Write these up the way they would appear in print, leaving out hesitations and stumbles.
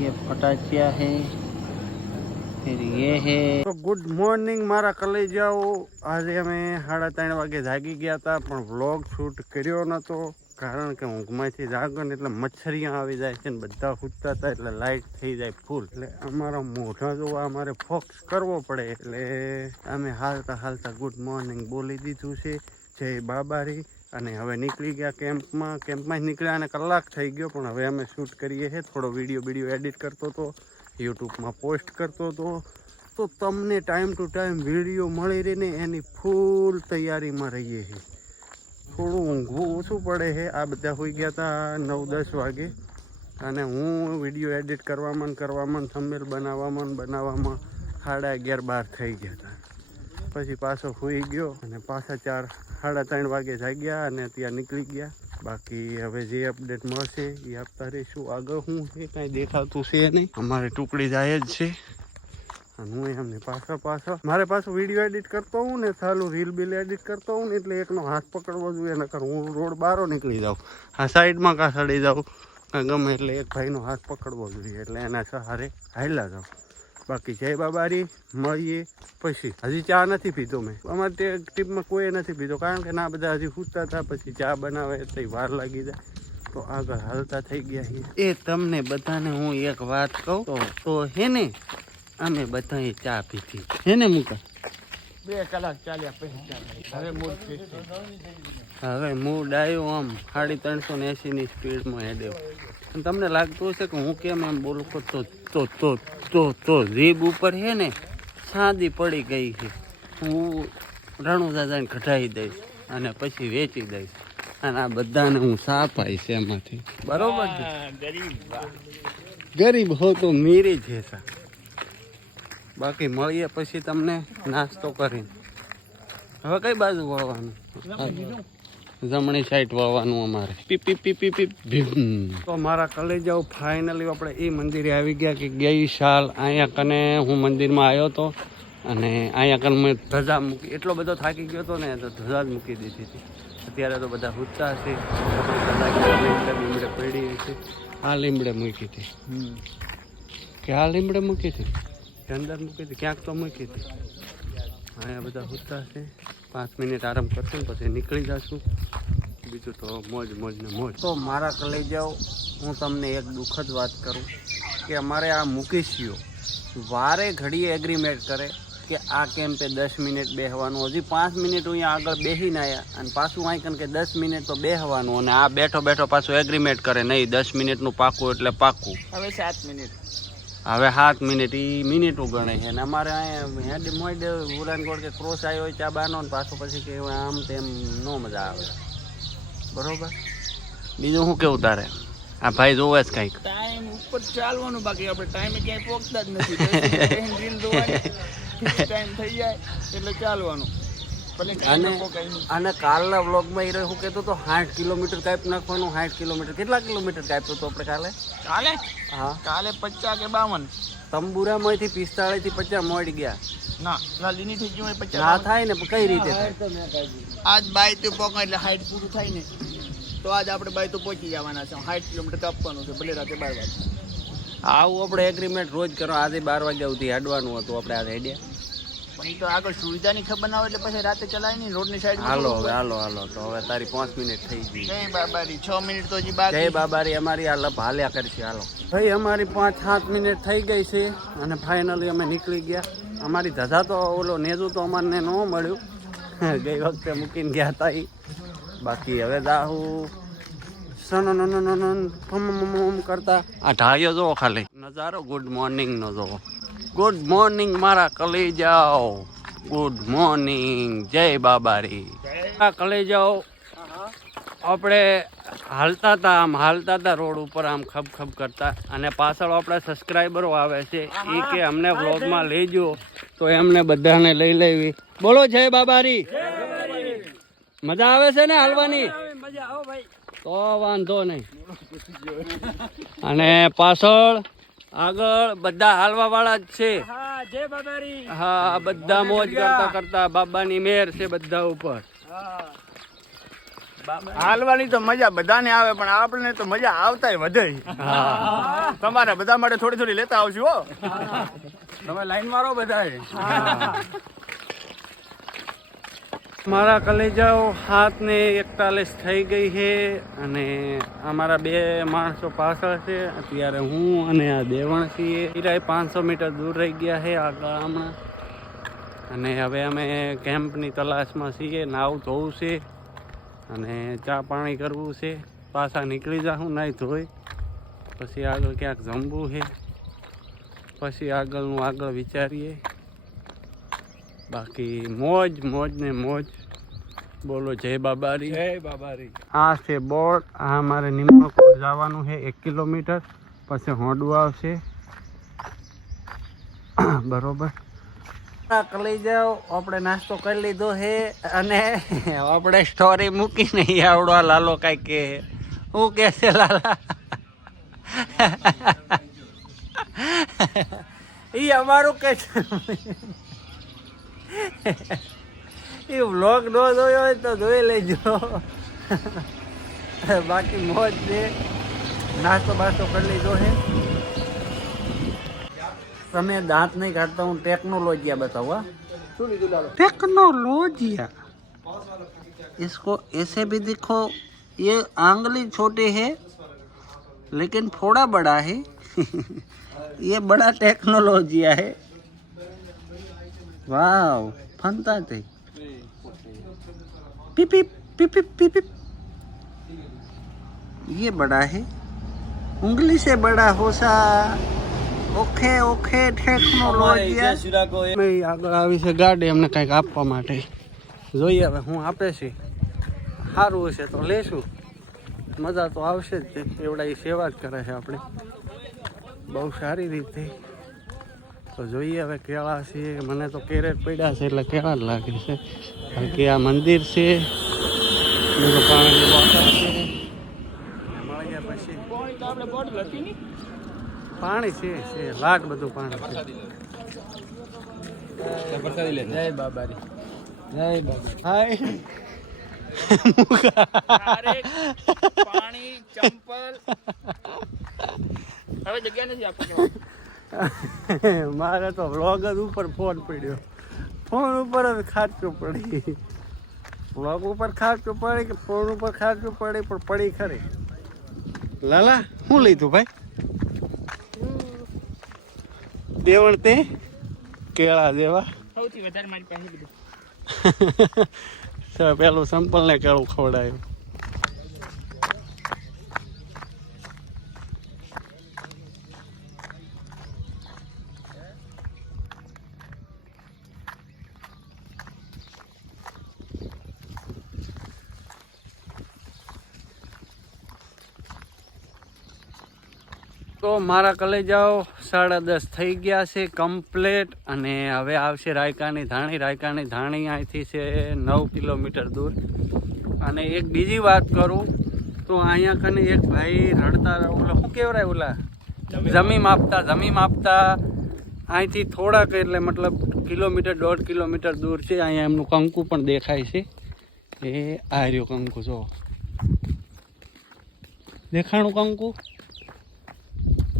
ये फटाचिया है, फिर ये है। तो गुड મોર્નિંગ મારા કલેજાઓ। આજે અમે 3:30 વાગે જાગી ગયા હતા, પણ વ્લોગ શૂટ કર્યો નતો, કારણ કે ઊંઘમાંથી જાગો ને એટલે મચ્છરિયા આવી જાય છે ને બધા સૂતા હતા એટલે લાઇટ થઈ જાય ફૂલ, એટલે અમારા મોઢા જોવા અમારે ફોકસ કરવો પડે, એટલે અમે હાલતા હાલતા ગુડ મોર્નિંગ બોલી દીધું છે, જય બાબારી। અને હવે નીકળી ગયા કેમ્પમાં જ નીકળ્યા અને કલાક થઈ ગયો, પણ હવે અમે શૂટ કરીએ છીએ। થોડો વિડીયો એડિટ કરતો હતો, યુટ્યુબમાં પોસ્ટ કરતો હતો, તો તમને ટાઈમ ટુ ટાઈમ વિડીયો મળી રહે ને એની ફૂલ તૈયારીમાં રહીએ છીએ। થોડું ઊંઘવું ઓછું પડે છે। આ બધા હોઈ ગયા હતા 9-10 વાગે, અને હું વિડીયો એડિટ કરવામાં થંબનેલ બનાવવામાં 11:30-12 થઈ ગયા હતા। પછી પાછો હોઈ ગયો અને પાછા 4-3:30 વાગે જાગ્યા અને ત્યાં નીકળી ગયા। બાકી હવે જે અપડેટ મળશે એ આપતા રહીશું। આગળ શું છે કાંઈ દેખાતું છે નહીં, અમારી ટુકડી જાય જ છે અને હું એમને પાછળ મારે પાછું વિડીયો એડિટ કરતો હું ને, સાલું રીલ બિલ એડિટ કરતો હું ને, એટલે એકનો હાથ પકડવો જોઈએ, નકર હું રોડ બારો નીકળી જાઉં, આ સાઈડમાં કાં સડી જાઉં કાં ગમે, એટલે એક ભાઈનો હાથ પકડવો જોઈએ, એટલે એના સહારે હાલ્યા જાઉં। બાકી જય બાબારી, મળીએ પછી। હજી ચા નથી પીધો મેં, અમારે તે ટીપમાં કોઈ નથી પીધો, કારણ કે ના બધા હજી સૂતા હતા, પછી ચા બનાવે એટલે વાર લાગી જાય, તો આગળ હાલતા થઈ ગયા છીએ। એ તમને બધાને હું એક વાત કહું તો હે ને, અમે બધાએ ચા પીધી હે ને મૂકા, 2 કલાક ચાલ્યા પછી હવે મૂડ આવ્યો, આમ 380 ની સ્પીડમાં હેડ્યો। અને તમને લાગતું હશે કે હું કેમ એમ બોલું, તો જીભ ઉપર છે ને સાદી પડી ગઈ છે, હું રણુજા જઈને કઢાઈ દઈશ અને પછી વેચી દઈશ, અને આ બધાને હું સાપાઈશ એમાંથી, બરોબર છે? ગરીબ હો તો મીરી છે સા। બાકી મળીએ પછી તમને નાસ્તો કરીને। હવે કઈ બાજુ વળવાનું? જમણી સાઈડ વાવવાનું અમારે, પીપી પીપી પીપ। તો મારા કલેજાઓ ફાઇનલી આપણે એ મંદિરે આવી ગયા કે ગઈ સાલ અહીંયા કને હું મંદિરમાં આવ્યો હતો, અને અહીંયા કને મેં ધજા મૂકી, એટલો બધો થાકી ગયો હતો ને તો ધજા જ મૂકી દીધી હતી। અત્યારે તો બધા સૂતા છે, લીમડે પડી છે, આ લીમડે મૂકી હતી કે આ લીમડે મૂકી હતી કે અંદર મૂકી હતી, ક્યાંક તો મૂકી હતી। અહીંયા બધા સૂતા છે, 5 મિનિટ આરામ કરશું પછી નીકળી જશું, બીજું તો મોજ ને મોજ। તો મારા કલેજાઓ, હું તમને એક દુઃખદ વાત કરું કે અમારે આ મુકેશીઓ વારે ઘડીએ એગ્રીમેન્ટ કરે કે આ કેમ્પે 10 મિનિટ બેસવાનું, હજી 5 મિનિટ અહીંયા આગળ બેસીને આવ્યા અને પાછું અહીં કે 10 મિનિટ તો બેસવાનું, અને આ બેઠો પાછું એગ્રીમેન્ટ કરે નહીં 10 મિનિટનું પાકું એટલે પાકું। હવે 7 મિનિટ, હવે 7 મિનિટ એ મિનિટો ગણે છે, અને અમારે અહીંયા હેડી મોડ ઉરાનકોટ કે ક્રોસ આવ્યો હોય ચા બાનો ને પાછો પછી કે આમ તેમ ન મજા આવે, બરોબર? બીજું શું કેવું તારે? આ ભાઈ જોવે જ કંઈક ટાઈમ ઉપર ચાલવાનું, બાકી આપણે ટાઈમે ક્યાંય પહોંચતા જ નથી, રીલ જોવાની ટાઈમ થઈ જાય એટલે ચાલવાનું। અને કાલના વ્લોગમાં એ શું કહેતો તો 60 કિલોમીટર કાપ નાખવાનું, 60 કિલોમીટર કેટલા કિલોમીટર કાપ્યો તો આપણે કાલે? હા, કાલે 50 કે 52, તંબુરામાંથી 45 થી 50 મોડી ગયા। ના લીની થઈ ગયું 50 ના થાય ને, કઈ રીતે થાય? આજ બાય તો પોકા એટલે 60 પૂરું થાય ને, તો આજ આપણે બાય તો પહોંચી જવાના છે, 60 કિલોમીટર કાપવાનું છે, ભલે રાતે 12 વાગે। આવું આપણે એગ્રીમેન્ટ રોજ કરો, આજે 12 વાગ્યા સુધી હેડવાનું હતું, આપણે આજે હેડ્યા, પણ તો આગળ સુવિધાની ખબર ના હોય એટલે પછી રાતે ચલાય નહીં, રોડની સાઈડ। હાલો તો હવે તારી 5 મિનિટ થઈ ગઈ। જય બાબારી, 6 મિનિટ તો હજી બાકી। જય બાબારી, અમારી આ લપ હાલ્યા કરશે। હાલો ભાઈ, અમારી 5-7 મિનિટ થઈ ગઈ છે અને ફાઇનલી અમે નીકળી ગયા। અમારી ધજા તો ઓલો નેજુ તો અમારને ન મળ્યું, ગઈ વખતે મૂકીને ગયા હતા એ। બાકી હવે દાહુ સન કરતા આ ઢાળીઓ જોવો, ખાલી નજારો ગુડ મોર્નિંગ નો જોવો। ગુડ મોર્નિંગ મારા કલેજાઓ, ગુડ મોર્નિંગ, જય બાબારી। આ કલેજાઓ આપણે હાલતા હતા રોડ ઉપર, આમ ખબ કરતા, અને પાછળ આપણા સબસ્ક્રાઈબરો આવે છે, એ કે અમને વ્લોગમાં લેજો, તો એમને બધાને લઈ લેવી। બોલો જય બાબારી। મજા આવે છે ને હાલવાની? તો વાંધો નહીં। અને પાછળ આગળ બધા હાલવા વાળા જ છે, હા, બધા મોજ કરતા બાબાની મેર છે બધા ઉપર। હાલવાની તો મજા બધાને આવે પણ આપણને તો મજા આવતાય વધે. તમારે બધા માટે થોડી થોડી લેતા આવશું હો. તમે લાઈન મારો બધા. મારા કલેજાઓ 7:41 થઈ ગઈ છે અને અમારા 2 માણસો પાછળ છે. અત્યારે હું અને આ દેવણ છીએ. 500 મીટર દૂર રહી ગયા છે આગળ હમણાં. અને હવે અમે કેમ્પની તલાશમાં છીએ. નાવ ધોવું છે અને ચા પાણી કરવું છે. પાછા નીકળી જાઉં નાહી ધોઈ. પછી આગળ ક્યાંક જમવું છે. પછી આગળનું આગળ વિચારીએ. બાકી મોજ મોજ ને મોજ. બોલો જય બાબારી. જય બાબારી. આ છે બોર્ડ. આ અમારે નિમણકોટ જવાનું છે 1 કિલોમીટર. પછી હોડું આવશે. બરોબર. લઈ જાઓ. આપણે નાસ્તો કરી લીધો છે અને આપણે સ્ટોરી મૂકી નહીં. આવડો લાલો કાંઈ કે શું કે છે લાલા? એ અમારું કે છે. એ વ્લોગ ન જોયો હોય તો જોઈ લેજો. બાકી મોજ છે. નાસ્તો બાસ્તો કરી લીધો છે. તમે दांत नहीं काटता हूँ. टेक्नोलॉजिया बताओ. टेक्नोलॉजिया इसको ऐसे भी देखो. ये आंगली छोटे है लेकिन थोड़ा बड़ा है. ये बड़ा टेक्नोलॉजिया है. वाव फनता थे. पिप पिप पिप पिप पिप. ये बड़ा है. उंगली से बड़ा होसा. Okay okay technology. આગળ આવી છે ગાડી અમને કંઈક આપવા માટે. જોઈએ હવે હું આપે છે. સારું હશે તો લેશું. મજા તો આવશે જ. એવડા એ સેવા જ કરે છે આપણે બહુ સારી રીતે. તો જોઈએ હવે કેળા છે. મને તો કેરેટ પડ્યા છે એટલે કેળા જ લાગે છે. બાકી આ મંદિર છે. બધું પાણીની બોટલ છે. મળ્યા પછી પાણી છે લાટ બધું પાણી છે. જય બાબારી. જય બાબા. હાય. પાણી ચંપલ હવે જગ્યા નથી આપવાની. મારે તો વ્લોગ જ ઉપર ફોન પડ્યો. ફોન ઉપર જ ખાચું પડી. વ્લોગ ઉપર ખાચું પડે કે ફોન ઉપર ખાચું પડે પણ પડી ખરી. લાલા શું લીધું ભાઈ? દેવણ તે કેળા દેવા. સૌથી વધારે મારી પાસે બધું. પેલું સંપલ ને કેળું ખવડાયું. તો મારા કલેજાઓ 10:30 થઈ ગયા છે કમ્પ્લેટ. અને હવે આવશે રાયકાની ધાણી. રાયકાની ધાણી અહીંથી છે 9 કિલોમીટર દૂર. અને એક બીજી વાત કરું તો અહીંયા કને એક ભાઈ રડતા ઓલા શું કહેવાય ઓલા જમીન આપતા અહીંથી થોડાક એટલે મતલબ કિલોમીટર 1.5 કિલોમીટર દૂર છે. અહીંયા એમનું કંકુ પણ દેખાય છે. એ આ રહ્યો કંકુ. જો દેખાણું કંકુ.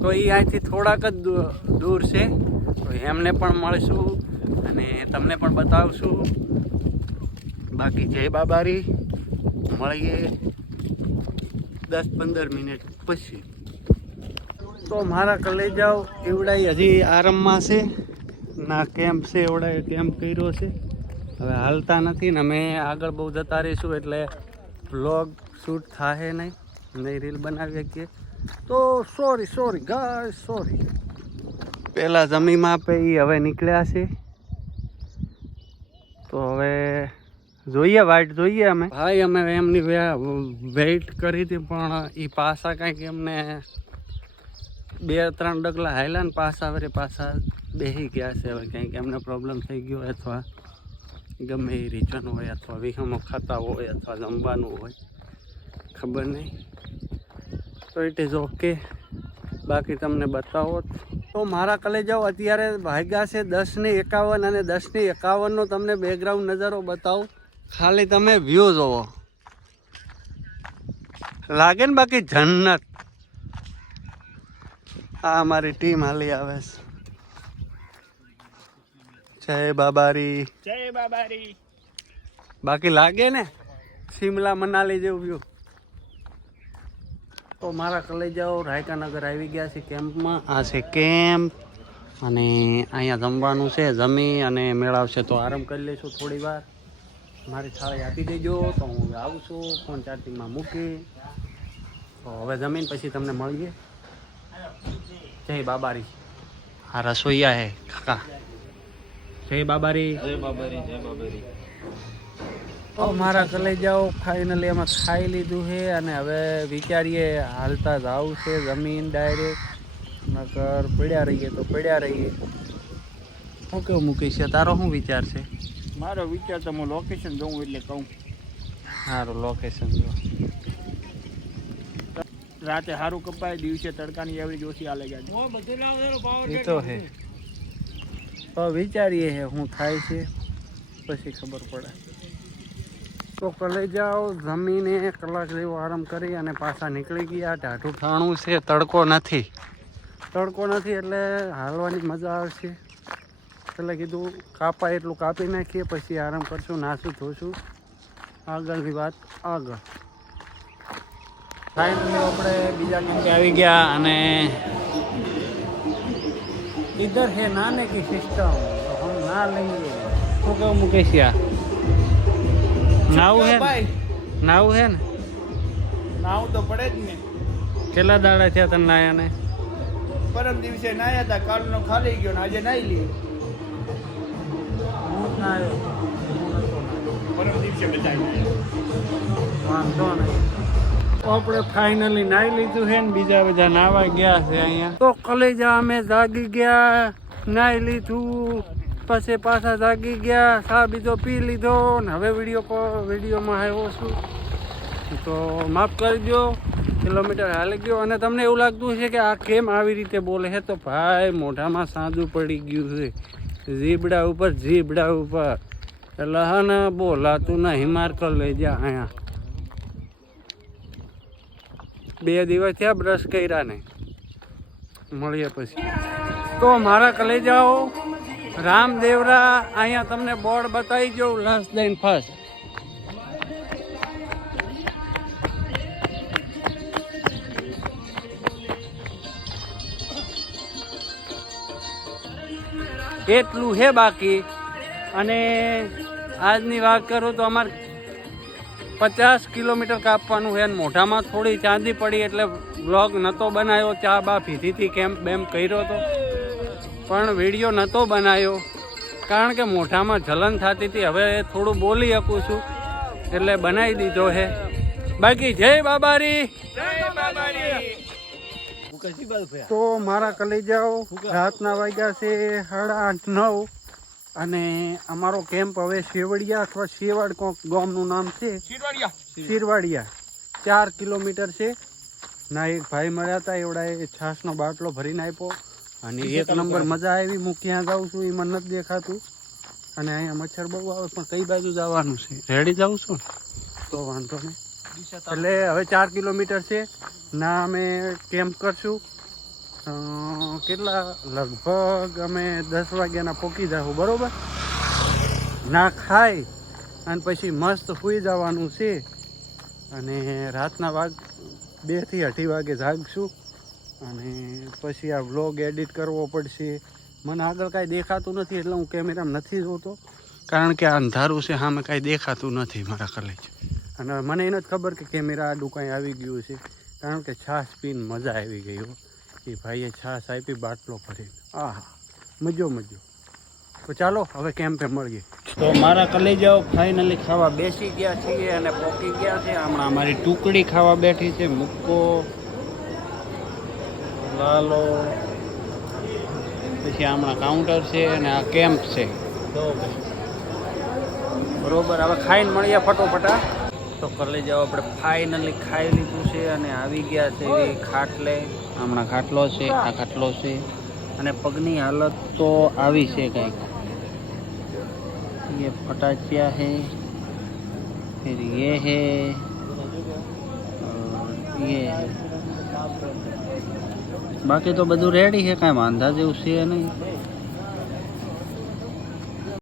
તો એ અહીંથી થોડાક જ દૂર છે. તો એમને પણ મળશું અને તમને પણ બતાવશું. બાકી જય બાબારી. મળીએ 10-15 મિનિટ પછી. તો મારા કલેજાઓ એવડાઈ હજી આરામમાં છે. ના કેમ્પ છે એવડાએ કેમ્પ કર્યો છે. હવે હાલતા નથી ને અમે આગળ બહુ જતા રહીશું એટલે વ્લોગ શૂટ થાય નહીં રીલ બનાવી શકીએ. તો સોરી ગાય સોરી. પહેલાં જમીનમાં આપે એ હવે નીકળ્યા છે. તો હવે જોઈએ વાઇટ જોઈએ અમે. ભાઈ અમે એમની વેઇટ કરી હતી પણ એ પાછા કંઈક એમને 2-3 ડગલા હાલ્યા ને પાછા બેસી ગયા છે. હવે કંઈક એમને પ્રોબ્લેમ થઈ ગયો અથવા ગમે એ રીઝન હોય અથવા વિહમો ખાતા હોય અથવા જમવાનું હોય ખબર નહીં. તો ઇટ ઇઝ ઓકે. બાકી તમને બતાવો તો મારા કલેજાઓ અત્યારે વાગ્યા છે 10:51 અને 10:51 તમને બેકગ્રાઉન્ડ નજારો બતાવું. ખાલી તમે વ્યૂ જોવો. લાગે ને બાકી જન્નત. આ અમારી ટીમ હાલી આવે છે. જય બાબારી. જય બાબારી. બાકી લાગે ને શિમલા મનાલી જેવું વ્યૂ. તો મારા કલેજાઓ રાયકાનગર આવી ગયા છે કેમ્પમાં. આ છે કેમ્પ અને અહીંયા જમવાનું છે. જમી અને મેળવશે તો આરામ કરી લઈશું થોડી વાર. મારી થાળી આપી દેજો તો હું આવું છું. ફોન ચાર્જિંગમાં મૂકી તો હવે જમીન પછી તમને મળીએ. જય બાબારી. હા રસોઈયા હે કાકા. જય બાબારી. જય બાબારી. જય બાબારી. તો મારા કલેજાઓ ફાઇનલી એમાં ખાઈ લીધું છે અને હવે વિચારીએ હાલતા જ આવશે જમીન ડાયરેક્ટ. નકર પડ્યા રહીએ તો પડ્યા રહીએ. શું કેવું મૂકીશ? તારો શું વિચાર છે? મારો વિચાર તો હું લોકેશન જોઉં એટલે કહું. સારું લોકેશન જો. રાતે સારું કપાય, દિવસે તડકાની એવરેજ ઓછી આલે જાય. એ તો હે. તો વિચારીએ હે શું થાય છે પછી ખબર પડે. તો કલેજાઓ જમીને કલાક જેવો આરામ કરી અને પાછા નીકળી ગયા. ટાઢું ઠાણું છે. તડકો નથી એટલે હાલવાની મજા આવશે. એટલે કીધું કાપાય એટલું કાપી નાખીએ પછી આરામ કરશું, નાશું ધોશું. આગળની વાત આગળ. ફાઇનલી આપણે બીજા કેમ્પે આવી ગયા અને इधर है नहाने की सिस्टम तो हम नहा लेंगे. શું કહું મુકેશિયા? નાવું હે ને નાવું તો પડે જ ને. કેટલા દાડા થયા તને નાયા ને? પરમ દિવસે નાયા હતા, કાલનો ખાલી ગયો ને આજે નાઈ લીધો. હું જ નાયો. પરમ દિવસે બચાવી વાંધો નહીં. આપણે ફાઇનલી નાહી લીધું છે ને બીજા બધા નાવા ગયા છે અહીંયા. તો કલેજા અમે જાગી ગયા, નાહી લીધું, પછી પાછા જાગી ગયા, ચા બીજો પી લીધો ને હવે વિડીયોમાં આવ્યો છું. તો માફ કરી દો, કિલોમીટર હાલી ગયો. અને તમને એવું લાગતું છે કે આ કેમ આવી રીતે બોલે છે? તો ભાઈ મોઢામાં સાદું પડી ગયું છે, જીબડા ઉપર એટલે હા ને બોલાતું નહીં. માર કર લઈ જા અહીંયા. 2 દિવસ થયા બ્રશ કર્યા ને. મળીએ પછી. તો મારા કલેજાઓ રામદેવરા અહીંયા તમને બોર્ડ બતાવી દઉં. લંચ લઈને ફર્સ્ટ એટલું હે બાકી. અને આજની વાત કરું તો અમારે 50 કિલોમીટર કાપવાનું છે. મોઢામાં થોડી ચાંદી પડી એટલે વ્લોગ નહોતો બનાવ્યો. ચા બા પીધીથી કેમ્પ બેમ્પ કર્યો હતો પણ વિડીયો નહોતો બનાવ્યો કારણ કે મોઢામાં જલન થતી હતી. હવે થોડું બોલી શકું છું એટલે બનાવી દીધો છે. બાકી જય બાબારી. તો મારા કલેજાઓ રાતના વાગ્યા છે 8:30 અને અમારો કેમ્પ હવે શેવડિયા અથવા શેવાડ કોક ગામનું નામ છે, શિરવાડિયા. 4 કિલોમીટર છે. ના એક ભાઈ મળ્યા હતા, એવડાએ છાશનો બાટલો ભરીને આપ્યો અને 1 નંબર મજા આવી. હું ક્યાં જાઉં છું એમાં નથી દેખાતું અને અહીંયા મચ્છર બહુ આવે. પણ કઈ બાજુ જવાનું છે? રેડી જાઉં છું તો વાંધો નહીં. એટલે હવે 4 કિલોમીટર છે ના. અમે કેમ્પ કરશું કેટલા લગભગ અમે 10 વાગ્યાના પહોંચી જાઉં બરોબર. ના ખાઈ અને પછી મસ્ત સૂઈ જવાનું છે અને રાતના 2 થી 8 વાગે જાગશું અને પછી આ વ્લોગ એડિટ કરવો પડશે. મને આગળ કાંઈ દેખાતું નથી એટલે હું કેમેરામાં નથી જોતો કારણ કે આ અંધારું છે, સામે કાંઈ દેખાતું નથી મારા કલેજ. અને મને એ નથી ખબર કે કેમેરા આડું કાંઈ આવી ગયું છે કારણ કે છાશ પીને મજા આવી ગઈ. એ ભાઈએ છાશ આપી બાટલો ભરીને. આહા મજો. તો ચાલો હવે કેમ્પે મળીએ. તો મારા કલેજાઓ ફાઇનલી ખાવા બેસી ગયા છીએ અને પહોંચી ગયા છે. હમણાં અમારી ટુકડી ખાવા બેઠી છે. મુક્કો, લાલો, પછી હમણાં કાઉન્ટર છે અને આ કેમ્પ છે બરોબર. હવે ખાઈને મળીએ ફટોફટા. તો કલેજાઓ આપણે ફાઇનલી ખાઈ લીધું છે અને આવી ગયા છે ખાટલે. હમણાં ખાટલો છે, આ ખાટલો છે અને પગની હાલત તો આવી છે કંઈક. ये फटाचिया है, फिर ये है, ये બાકી તો બધું રેડી છે, કાંઈ વાંધા જેવું છે નહીં.